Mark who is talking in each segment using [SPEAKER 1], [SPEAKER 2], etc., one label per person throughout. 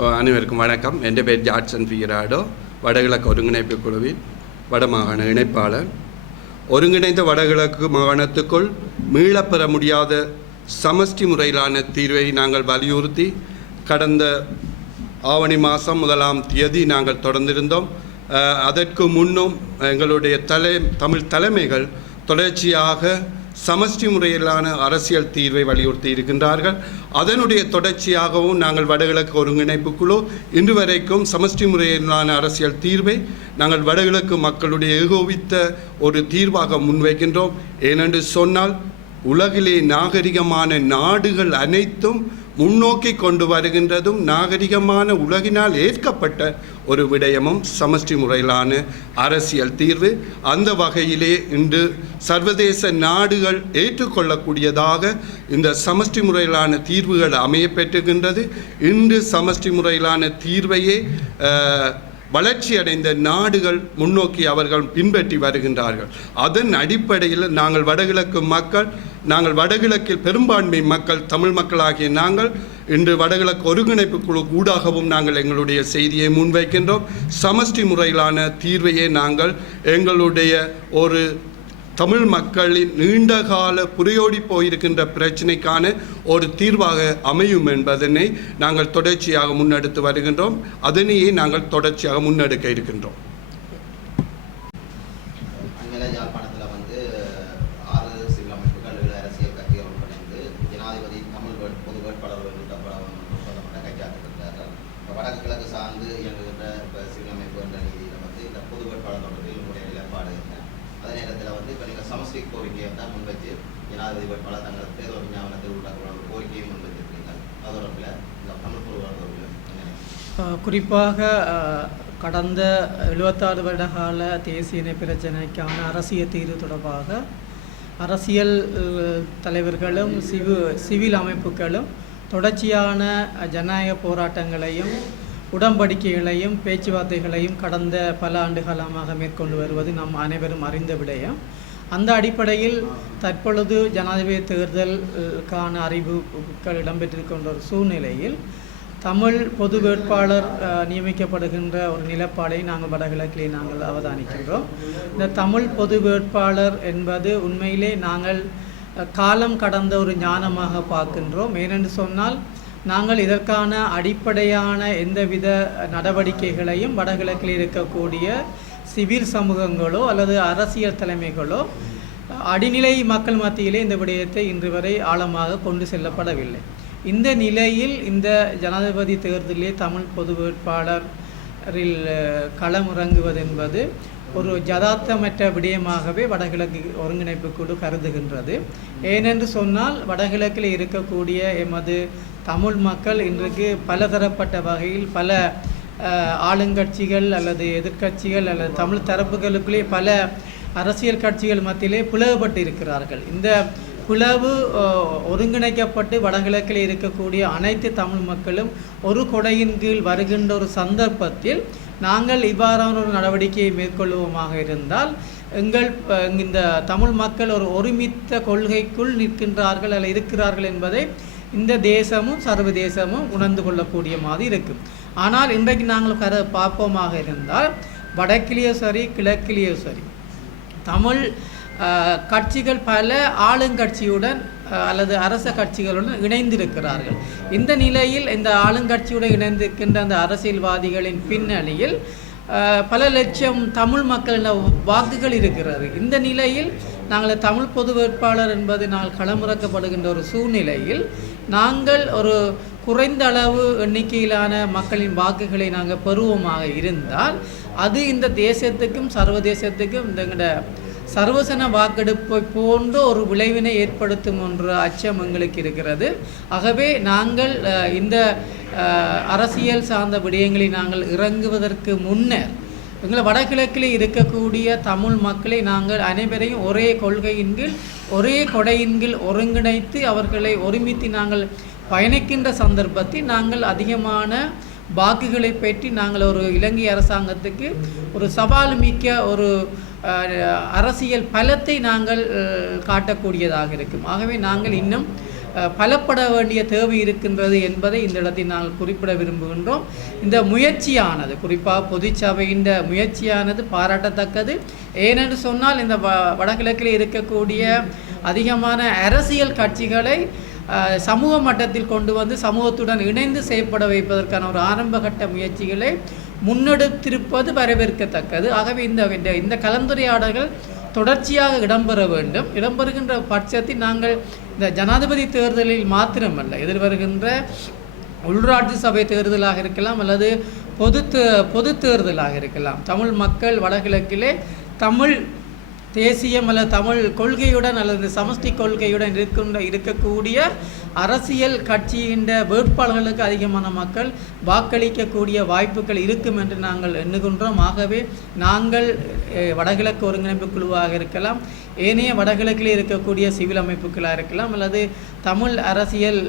[SPEAKER 1] அனைவருக்கும் வணக்கம். என் பேர் ஜாட்சன் ஃபிகராடோ வடகிழக்கு ஒருங்கிணைப்பு குழுவின் வடமாகாண இணைப்பாளர் ஒருங்கிணைந்த வடகிழக்கு மாகாணத்துக்குள் மீளப்பெற முடியாத சமஷ்டி முறையிலான தீர்வை நாங்கள் வலியுறுத்தி கடந்த ஆவணி மாதம் முதலாம் தேதி நாங்கள் தொடர்ந்திருந்தோம் அதற்கு முன்னும் எங்களுடைய தலை தமிழ் தலைமைகள் தொடர்ச்சியாக சமஷ்டி முறையிலான அரசியல் தீர்வை வலியுறுத்தி இருக்கின்றார்கள். அதனுடைய தொடர்ச்சியாகவும் நாங்கள் வடகிழக்கு ஒருங்கிணைப்பு குழு இன்று வரைக்கும் சமஷ்டி முறையிலான அரசியல் தீர்வை நாங்கள் வடகிழக்கு மக்களுடைய ஏகோபித்த ஒரு தீர்வாக முன்வைக்கின்றோம். ஏனென்று சொன்னால் உலகிலே நாகரிகமான நாடுகள் அனைத்தும் முன்னோக்கி கொண்டு வருகின்றதும் நாகரிகமான உலகினால் ஏற்கப்பட்ட ஒரு விடயமும் சமஷ்டி முறையிலான அரசியல் தீர்வு. அந்த வகையிலே இன்று சர்வதேச நாடுகள் ஏற்றுக்கொள்ளக்கூடியதாக இந்த சமஷ்டி முறையிலான தீர்வுகள் அமைய பெற்றுகின்றது. இன்று சமஷ்டி முறையிலான தீர்வையே வளர்ச்சியடைந்த நாடுகள் முன்னோக்கி அவர்கள் பின்பற்றி வருகின்றார்கள். அதன் அடிப்படையில் நாங்கள் வடகிழக்கு மக்கள் நாங்கள் வடகிழக்கில் பெரும்பான்மை மக்கள் தமிழ் மக்களாகிய நாங்கள் இன்று வடகிழக்கு ஒருங்கிணைப்பு குழு ஊடாகவும் நாங்கள் எங்களுடைய செய்தியை முன்வைக்கின்றோம். சமஷ்டி முறையிலான தீர்வையே நாங்கள் எங்களுடைய ஒரு தமிழ் மக்களின் நீண்டகால புரையோடி போயிருக்கின்ற பிரச்சினைக்கான ஒரு தீர்வாக அமையும் என்பதனை நாங்கள் தொடர்ச்சியாக முன்னெடுத்து வருகின்றோம். அதனையே நாங்கள் தொடர்ச்சியாக முன்னெடுக்க இருக்கின்றோம்
[SPEAKER 2] அண்மையில யாழ்ப்பாணத்தில் வந்து ஆறு சிவில் அமைப்புகள் ஏழு அரசியல் கட்சிகள் இணைந்து ஜனாதிபதி தமிழ் வேட் பொது வேட்பாளர் நிறுத்தப்பட நிறுத்தப்பட்ட கைச்சாத்திருக்கிறார்கள் இப்போ வடக்கு கிழக்கு சார்ந்து இயங்குகின்ற இப்போ சிவில் அமைப்பு என்ற நீதியில் வந்து இந்த பொது வேட்பாளர் தொடர்பில் உங்களுடைய நிலைப்பாடு என்ன அதே நேரத்தில் வந்து இப்போ நீங்கள் சமஷ்டி கோரிக்கையை தான் முன்வச்சு ஜனாதிபதி வேட்பாளர் தங்கள் தேர்தல் விஞ்ஞாபனத்தில் உள்ள ஒரு கோரிக்கையை முன்வச்சிருக்கீங்க அது தொடர்பில் இந்த தமிழ் பொது தொடர்பில் என்ன நினைக்கிறீங்க?
[SPEAKER 3] அஹ் குறிப்பாக கடந்த எழுபத்தாறு வருட கால தேசிய இன பிரச்சனைக்கான அரசியல் தீர்வு தொடர்பாக அரசியல் தலைவர்களும் சிவு சிவில் அமைப்புகளும் தொடர்ச்சியான ஜனநாயக போராட்டங்களையும் உடன்படிக்கைகளையும் பேச்சுவார்த்தைகளையும் கடந்த பல ஆண்டு காலமாக மேற்கொண்டு வருவது நம் அனைவரும் அறிந்த விடயம். அந்த அடிப்படையில் தற்பொழுது ஜனாதிபதி தேர்தலுக்கான அறிவிப்புகள் இடம்பெற்றிருக்கின்ற ஒரு சூழ்நிலையில் தமிழ் பொது வேட்பாளர் நியமிக்கப்படுகின்ற ஒரு நிலப்பாடை நாங்கள் வடகிழக்கிலே நாங்கள் அவதானிக்கின்றோம். இந்த தமிழ் பொது வேட்பாளர் என்பது உண்மையிலே நாங்கள் காலம் கடந்த ஒரு ஞானமாக பார்க்கின்றோம். ஏனென்று சொன்னால் நாங்கள் இதற்கான அடிப்படையான எந்தவித நடவடிக்கைகளையும் வடகிழக்கில் இருக்கக்கூடிய சிவில் சமூகங்களோ அல்லது அரசியல் தலைமைகளோ அடிநிலை மக்கள் மத்தியிலே இந்த விடயத்தை இன்று வரை ஆழமாக கொண்டு செல்லப்படவில்லை. இந்த நிலையில் இந்த ஜனாதிபதி தேர்தலிலே தமிழ் பொது வேட்பாளரில் அஹ், களமிறங்குவது என்பது ஒரு ஜதார்த்தமற்ற விடயமாகவே வடகிழக்கு ஒருங்கிணைப்பு குழு கருதுகின்றது. ஏனென்று சொன்னால் வடகிழக்கில் இருக்கக்கூடிய எமது தமிழ் மக்கள் இன்றைக்கு பலதரப்பட்ட வகையில் பல ஆளுங்கட்சிகள் அல்லது எதிர்க்கட்சிகள் அல்லது தமிழ் தரப்புகளுக்குள்ளே பல அரசியல் கட்சிகள் மத்தியிலே பிளவுபட்டு இருக்கிறார்கள் இந்த பிளவு ஒருங்கிணைக்கப்பட்டு வடகிழக்கில் இருக்கக்கூடிய அனைத்து தமிழ் மக்களும் ஒரு கொடையின் கீழ் வருகின்ற ஒரு சந்தர்ப்பத்தில் நாங்கள் இவ்வாறான ஒரு நடவடிக்கையை மேற்கொள்வோமாக இருந்தால் எங்கள் இந்த தமிழ் மக்கள் ஒரு ஒருமித்த கொள்கைக்குள் நிற்கின்றார்கள் அல்ல இருக்கிறார்கள் என்பதை இந்த தேசமும் சர்வதேசமும் உணர்ந்து கொள்ளக்கூடிய மாதிரி இருக்கும். ஆனால் இன்றைக்கு நாங்கள் கர பார்ப்போமாக இருந்தால் வடக்கிலேயோ சரி கிழக்கிலேயோ சரி தமிழ் கட்சிகள் பல ஆளுங்கட்சியுடன் அல்லது அரச கட்சிகளுடன் இணைந்திருக்கிறார்கள். இந்த நிலையில் இந்த ஆளுங்கட்சியுடன் இணைந்திருக்கின்ற அந்த அரசியல்வாதிகளின் பின்னணியில் பல லட்சம் தமிழ் மக்களின் வாக்குகள் இருக்கிறது. இந்த நிலையில் நாங்கள் தமிழ் பொது வேட்பாளர் என்பது நாங்கள் களமிறக்கப்படுகின்ற ஒரு சூழ்நிலையில் நாங்கள் ஒரு குறைந்த அளவு எண்ணிக்கையிலான மக்களின் வாக்குகளை நாங்கள் பெறுவோமாக இருந்தால் அது இந்த தேசத்துக்கும் சர்வதேசத்துக்கும் இந்த சர்வசன வாக்கெடுப்பை போன்ற ஒரு விளைவினை ஏற்படுத்தும் என்ற அச்சம் எங்களுக்கு இருக்கிறது. ஆகவே நாங்கள் இந்த அரசியல் சார்ந்த விடயங்களை நாங்கள் இறங்குவதற்கு முன்னர் எங்களை வடகிழக்கில் இருக்கக்கூடிய தமிழ் மக்களை நாங்கள் அனைவரையும் ஒரே கொள்கையின் கீழ் ஒரே கொடையின் கீழ் ஒருங்கிணைத்து அவர்களை ஒருமித்து நாங்கள் பயணிக்கின்ற சந்தர்ப்பத்தில் நாங்கள் அதிகமான வாக்குகளை பெற்றி நாங்கள் ஒரு இலங்கை அரசாங்கத்துக்கு ஒரு சவால் மிக்க ஒரு அரசியல் பலத்தை நாங்கள் காட்டக்கூடியதாக இருக்கும். ஆகவே நாங்கள் இன்னும் பலப்பட வேண்டிய தேவை இருக்கின்றது என்பதை இந்த இடத்தில் நாங்கள் குறிப்பிட விரும்புகின்றோம். இந்த முயற்சியானது குறிப்பாக பொதுச்சபையின் முயற்சியானது பாராட்டத்தக்கது. ஏனென்று சொன்னால் இந்த வ வடகிழக்கில் இருக்கக்கூடிய அதிகமான அரசியல் கட்சிகளை சமூக மட்டத்தில் கொண்டு வந்து சமூகத்துடன் இணைந்து செயற்பட வைப்பதற்கான ஒரு ஆரம்பகட்ட முயற்சிகளை முன்னெடுத்திருப்பது வரவேற்கத்தக்கது. ஆகவே இந்த இந்த- இந்த கலந்துரையாடல்கள் தொடர்ச்சியாக இடம்பெற வேண்டும். இடம்பெறுகின்ற பட்சத்தில் நாங்கள் இந்த ஜனாதிபதி தேர்தலில் மாத்திரமல்ல எதிர்வருகின்ற உள்ளாட்சி சபை தேர்தலாக இருக்கலாம் அல்லது பொது தே- பொது தேர்தலாக இருக்கலாம். தமிழ் மக்கள் வடகிழக்கிலே தமிழ் தேசியம் அல்லது தமிழ் கொள்கையுடன் அல்லது சமஷ்டி கொள்கையுடன் இருக்கின்ற இருக்கக்கூடிய அரசியல் கட்சியின் வேட்பாளர்களுக்கு அதிகமான மக்கள் வாக்களிக்கக்கூடிய வாய்ப்புகள் இருக்கும் என்று நாங்கள் எண்ணுகின்றோம். ஆகவே நாங்கள் வடகிழக்கு ஒருங்கிணைப்பு குழுவாக இருக்கலாம் ஏனைய வடகிழக்கில் இருக்கக்கூடிய சிவில் அமைப்புகளாக இருக்கலாம் அல்லது தமிழ் அரசியல்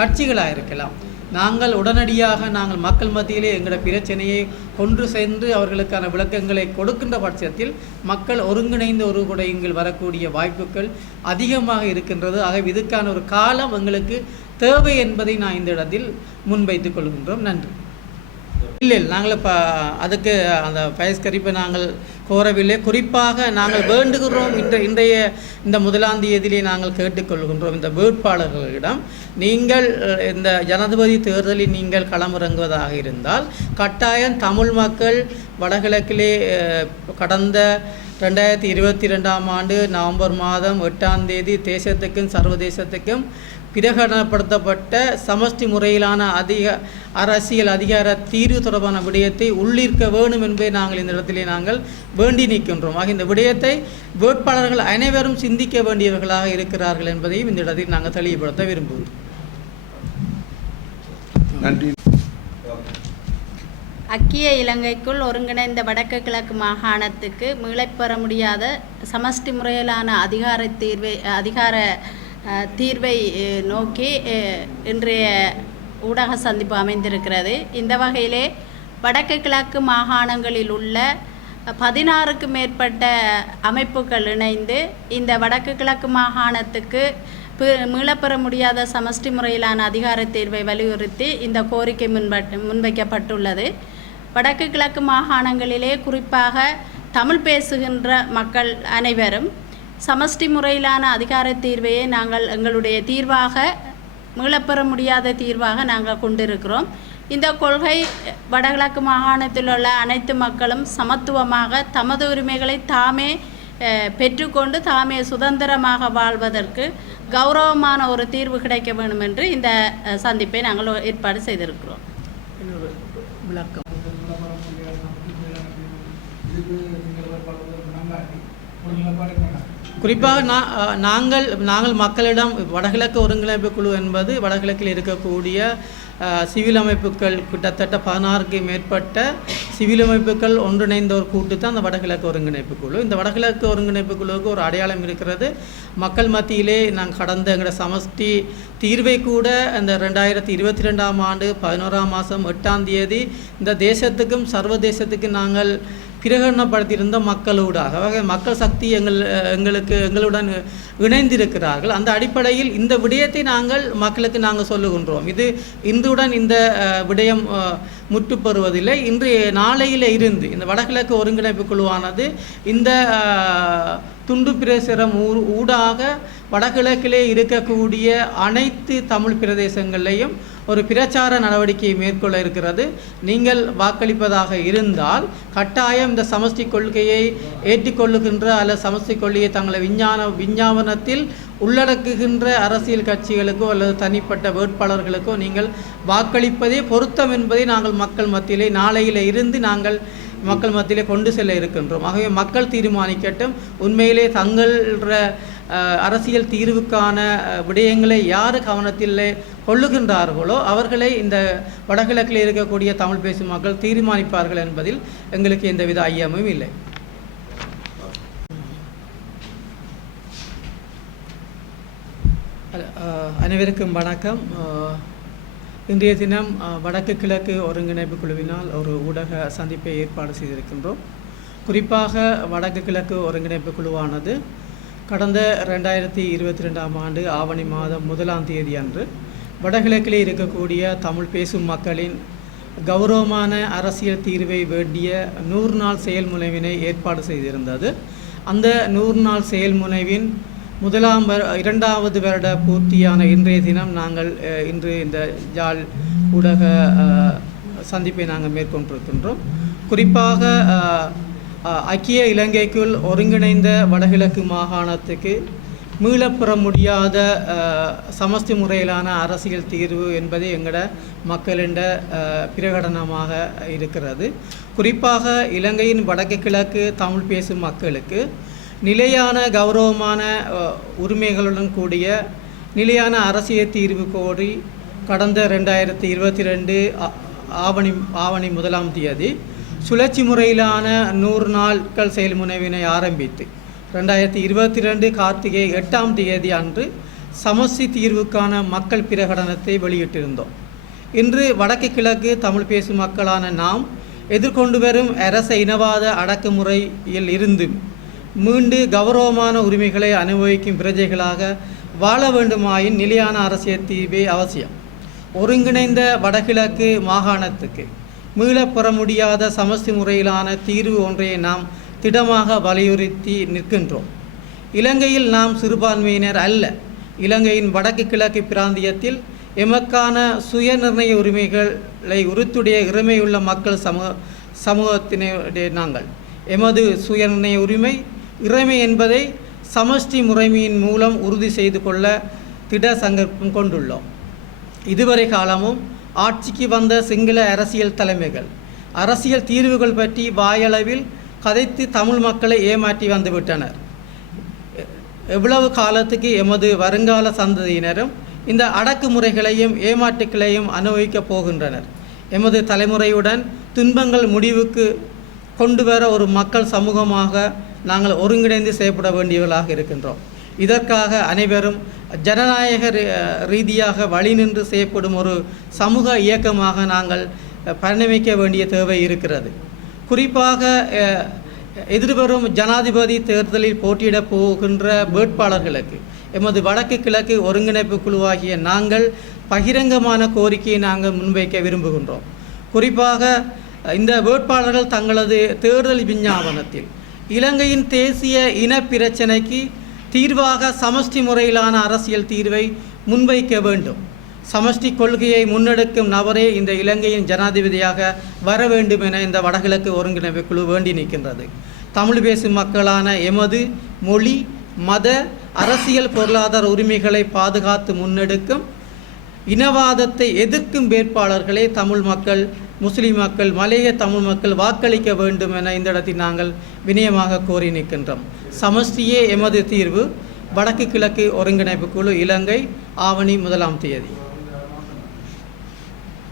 [SPEAKER 3] கட்சிகளாக இருக்கலாம். நாங்கள் உடனடியாக நாங்கள் மக்கள் மத்தியிலே எங்களோட பிரச்சனையை கொண்டு சென்று அவர்களுக்கான விளக்கங்களை கொடுக்கின்ற பட்சத்தில் மக்கள் ஒருங்கிணைந்த ஒரு குடையங்கள் வரக்கூடிய வாய்ப்புகள் அதிகமாக இருக்கின்றது. ஆகவே இதுக்கான ஒரு காலம் எங்களுக்கு தேவை என்பதை நான் இந்த இடத்தில் முன்வைத்துக் கொள்கின்றோம். நன்றி. இல்லை நாங்கள் இப்போ அதுக்கு அந்த பயஸ்கரிப்பை நாங்கள் கோரவில்லை. குறிப்பாக நாங்கள் வேண்டுகிறோம் இந்த இன்றைய இந்த முதலாம் தேதியிலே நாங்கள் கேட்டுக்கொள்கின்றோம் இந்த வேட்பாளர்களிடம். நீங்கள் இந்த ஜனாதிபதி தேர்தலில் நீங்கள் களமிறங்குவதாக இருந்தால் கட்டாயம் தமிழ் மக்கள் வடகிழக்கிலே கடந்த ரெண்டாயிரத்தி இருபத்தி ரெண்டாம் ஆண்டு நவம்பர் மாதம் எட்டாம் தேதி தேசத்துக்கும் சர்வதேசத்துக்கும் பிரகடனப்படுத்தப்பட்ட சமஷ்டி முறையிலான அதிக அரசியல் அதிகார தீர்வு தொடர்பான விடயத்தை உள்ளிருக்க வேணும் என்பதை நாங்கள் இந்த இடத்திலே நாங்கள் வேண்டி நிற்கின்றோம். ஆக இந்த விடயத்தை வேட்பாளர்கள் அனைவரும் சிந்திக்க வேண்டியவர்களாக இருக்கிறார்கள் என்பதையும் இந்த இடத்தில் நாங்கள் தெளிவுபடுத்த விரும்புகிறோம்.
[SPEAKER 1] நன்றி.
[SPEAKER 4] அக்கிய இலங்கைக்குள் ஒருங்கிணைந்த வடக்கு கிழக்கு மாகாணத்துக்கு மீளப்பெற முடியாத சமஷ்டி முறையிலான அதிகார தீர்வை அதிகார தீர்வை நோக்கி இன்றைய ஊடக சந்திப்பு அமைந்திருக்கிறது. இந்த வகையிலே வடக்கு கிழக்கு மாகாணங்களில் உள்ள பதினாறுக்கு மேற்பட்ட அமைப்புகள் இணைந்து இந்த வடக்கு கிழக்கு மாகாணத்துக்கு மீளப்பெற முடியாத சமஷ்டி முறையிலான அதிகார தீர்வை வலியுறுத்தி இந்த கோரிக்கை முன்பட் முன்வைக்கப்பட்டுள்ளது. வடக்கு கிழக்கு மாகாணங்களிலே குறிப்பாக தமிழ் பேசுகின்ற மக்கள் அனைவரும் சமஷ்டி முறையிலான அதிகார தீர்வையே நாங்கள் எங்களுடைய தீர்வாக மீளப்பெற முடியாத தீர்வாக நாங்கள் கொண்டிருக்கிறோம். இந்த கொள்கை வடகிழக்கு மாகாணத்தில் உள்ள அனைத்து மக்களும் சமத்துவமாக தமது உரிமைகளை தாமே பெற்றுக்கொண்டு தாமே சுதந்திரமாக வாழ்வதற்கு கௌரவமான ஒரு தீர்வு கிடைக்க வேண்டும் என்று இந்த சந்திப்பை நாங்கள் ஏற்பாடு செய்திருக்கிறோம்.
[SPEAKER 3] விளக்கம். குறிப்பாக நான் நாங்கள் நாங்கள் மக்களிடம் வடகிழக்கு ஒருங்கிணைப்பு குழு என்பது வடகிழக்கில் இருக்கக்கூடிய சிவில் அமைப்புகள் கிட்டத்தட்ட பதினாறுக்கு மேற்பட்ட சிவில் அமைப்புகள் ஒன்றிணைந்த ஒரு கூட்டு தான் அந்த வடகிழக்கு ஒருங்கிணைப்பு குழு. இந்த வடகிழக்கு ஒருங்கிணைப்பு குழுவுக்கு ஒரு அடையாளம் இருக்கிறது. மக்கள் மத்தியிலே நாங்கள் கடந்த எங்களோட சமஷ்டி தீர்வை கூட அந்த ரெண்டாயிரத்தி இருபத்தி ரெண்டாம் ஆண்டு பதினோராம் மாதம் எட்டாம் தேதி இந்த தேசத்துக்கும் சர்வதேசத்துக்கும் நாங்கள் பிரகடனப்படுத்தியிருந்த மக்களூடாக மக்கள் சக்தி எங்கள் எங்களுக்கு எங்களுடன் இணைந்திருக்கிறார்கள். அந்த அடிப்படையில் இந்த விடயத்தை நாங்கள் மக்களுக்கு நாங்கள் சொல்லுகின்றோம். இது இன்றுடன் இந்த விடயம் முற்று பெறுவதில்லை இன்று நாளையில் இருந்து இந்த வடகிழக்கு ஒருங்கிணைப்பு குழுவானது இந்த துண்டு பிரசுரம் ஊ- ஊடாக வடகிழக்கிலே இருக்கக்கூடிய அனைத்து தமிழ் பிரதேசங்களையும் ஒரு பிரச்சார நடவடிக்கையை மேற்கொள்ள இருக்கிறது. நீங்கள் வாக்களிப்பதாக இருந்தால் கட்டாயம் இந்த சமஷ்டி கொள்கையை ஏற்றுக்கொள்ளுகின்ற அல்லது சமஷ்டி கொள்கையை தங்களை விஞ்ஞான விஞ்ஞாபனத்தில் உள்ளடக்குகின்ற அரசியல் கட்சிகளுக்கோ அல்லது தனிப்பட்ட வேட்பாளர்களுக்கோ நீங்கள் வாக்களிப்பதே பொருத்தம் என்பதை நாங்கள் மக்கள் மத்தியிலே நாளையில இருந்து நாங்கள் மக்கள் மத்தியிலே கொண்டு செல்ல இருக்கின்றோம். ஆகவே மக்கள் தீர்மானிக்கட்டும். உண்மையிலே தங்கள அரசியல் தீர்வுக்கான விடயங்களை யார் கவனத்தில் கொள்ளுகின்றார்களோ அவர்களை இந்த வடகிழக்கில் இருக்கக்கூடிய தமிழ் பேசும் மக்கள் தீர்மானிப்பார்கள் என்பதில் எங்களுக்கு எந்தவித ஐயமும் இல்லை. அனைவருக்கும் வணக்கம். இன்றைய தினம் வடக்கு கிழக்கு ஒருங்கிணைப்பு குழுவினால் ஒரு ஊடக சந்திப்பை ஏற்பாடு செய்திருக்கின்றோம். குறிப்பாக வடக்கு கிழக்கு ஒருங்கிணைப்பு குழுவானது கடந்த ரெண்டாயிரத்தி இருபத்தி ரெண்டாம் ஆண்டு ஆவணி மாதம் முதலாம் தேதி அன்று வடகிழக்கில் இருக்கக்கூடிய தமிழ் பேசும் மக்களின் கௌரவமான அரசியல் தீர்வை வேண்டிய நூறு நாள் செயல்முனைவினை ஏற்பாடு செய்திருந்தது. அந்த நூறு நாள் செயல்முனைவின் முதலாம் இரண்டாவது வருட பூர்த்தியான இன்றைய தினம் நாங்கள் இன்று இந்த ஜால் ஊடக சந்திப்பை நாங்கள் மேற்கொண்டிருக்கின்றோம். குறிப்பாக ஐக்கிய இலங்கைக்குள் ஒருங்கிணைந்த வடகிழக்கு மாகாணத்துக்கு மீளப்பெற முடியாத சமஸ்தி முறையிலான அரசியல் தீர்வு என்பது எங்களோட மக்களிட பிரகடனமாக இருக்கிறது. குறிப்பாக இலங்கையின் வடக்கு கிழக்கு தமிழ் பேசும் மக்களுக்கு நிலையான கௌரவமான உரிமைகளுடன் கூடிய நிலையான அரசியல் தீர்வு கோரி கடந்த ரெண்டாயிரத்தி இருபத்தி ரெண்டு ஆவணி ஆவணி முதலாம் தேதி சுழற்சி முறையிலான நூறு நாட்கள் செயல்முனைவினை ஆரம்பித்து ரெண்டாயிரத்தி இருபத்தி ரெண்டு கார்த்திகை எட்டாம் தேதி அன்று சமஸ்தி தீர்வுக்கான மக்கள் பிரகடனத்தை வெளியிட்டிருந்தோம். இன்று வடக்கு கிழக்கு தமிழ் பேசும் மக்களான நாம் எதிர்கொண்டு வரும் அரச இனவாத அடக்குமுறையில் இருந்து மீண்டு கௌரவமான உரிமைகளை அனுபவிக்கும் பிரஜைகளாக வாழ வேண்டுமாயின் நிலையான அரசியல் தீர்வே அவசியம். ஒருங்கிணைந்த வடகிழக்கு மாகாணத்துக்கு மீளப் பெற முடியாத சமஸ்தி முறையிலான தீர்வு ஒன்றை நாம் திடமாக வலியுறுத்தி நிற்கின்றோம். இலங்கையில் நாம் சிறுபான்மையினர் அல்ல. இலங்கையின் வடக்கு கிழக்கு பிராந்தியத்தில் எமக்கான சுய நிர்ணய உரிமைகளை உறுத்துடைய இறைமையுள்ள மக்கள் சமூக சமூகத்தினுடைய நாங்கள். எமது சுய நிர்ணய உரிமை இறைமை என்பதை சமஷ்டி முறைமையின் மூலம் உறுதி செய்து கொள்ள திட சங்கற்பம் கொண்டுள்ளோம். இதுவரை காலமும் ஆட்சிக்கு வந்த சிங்கள அரசியல் தலைமைகள். அரசியல் தீர்வுகள் பற்றி வாயளவில் கதைத்து தமிழ் மக்களை ஏமாற்றி வந்துவிட்டனர் எவ்வளவு காலத்துக்கு எமது வருங்கால சந்ததியினரும் இந்த அடக்குமுறைகளையும் ஏமாற்றுகளையும் அனுபவிக்கப் போகின்றனர். எமது தலைமுறையுடன் துன்பங்கள் முடிவுக்கு கொண்டு வர ஒரு மக்கள் சமூகமாக நாங்கள் ஒருங்கிணைந்து செயல்பட வேண்டியவர்களாக இருக்கின்றோம். இதற்காக அனைவரும் ஜனநாயக ரீதியாக வழி நின்று செய்யப்படும் ஒரு சமூக இயக்கமாக நாங்கள் பரிணமிக்க வேண்டிய தேவை இருக்கிறது. குறிப்பாக எதிர்வரும் ஜனாதிபதி தேர்தலில் போட்டியிடப் போகின்ற வேட்பாளர்களுக்கு எமது வடக்கு கிழக்கு ஒருங்கிணைப்பு குழுவாகிய நாங்கள் பகிரங்கமான கோரிக்கையை நாங்கள் முன்வைக்க விரும்புகின்றோம். குறிப்பாக இந்த வேட்பாளர்கள் தங்களது தேர்தல் விஞ்ஞாபனத்தில் இலங்கையின் தேசிய இன பிரச்சனைக்கு தீர்வாக சமஷ்டி முறையிலான அரசியல் தீர்வை முன்வைக்க வேண்டும். சமஷ்டி கொள்கையை முன்னெடுக்கும் நபரே இந்த இலங்கையின் ஜனாதிபதியாக வர வேண்டும் என இந்த வடகிழக்கு ஒருங்கிணைப்பு குழு வேண்டி நிற்கின்றது. தமிழ் பேசும் மக்களான எமது மொழி மத அரசியல் பொருளாதார உரிமைகளை பாதுகாத்து முன்னெடுக்கும் இனவாதத்தை எதிர்க்கும் வேட்பாளர்களே தமிழ் மக்கள் முஸ்லிம் மக்கள் மலைய தமிழ் மக்கள் வாக்களிக்க வேண்டும் என இந்த இடத்தில் நாங்கள் வினயமாக கோரி நிற்கின்றோம். சமஷ்டியே எமது தீர்வு. வடக்கு கிழக்கு ஒருங்கிணைப்பு குழு இலங்கை ஆவணி முதலாம் தேதி.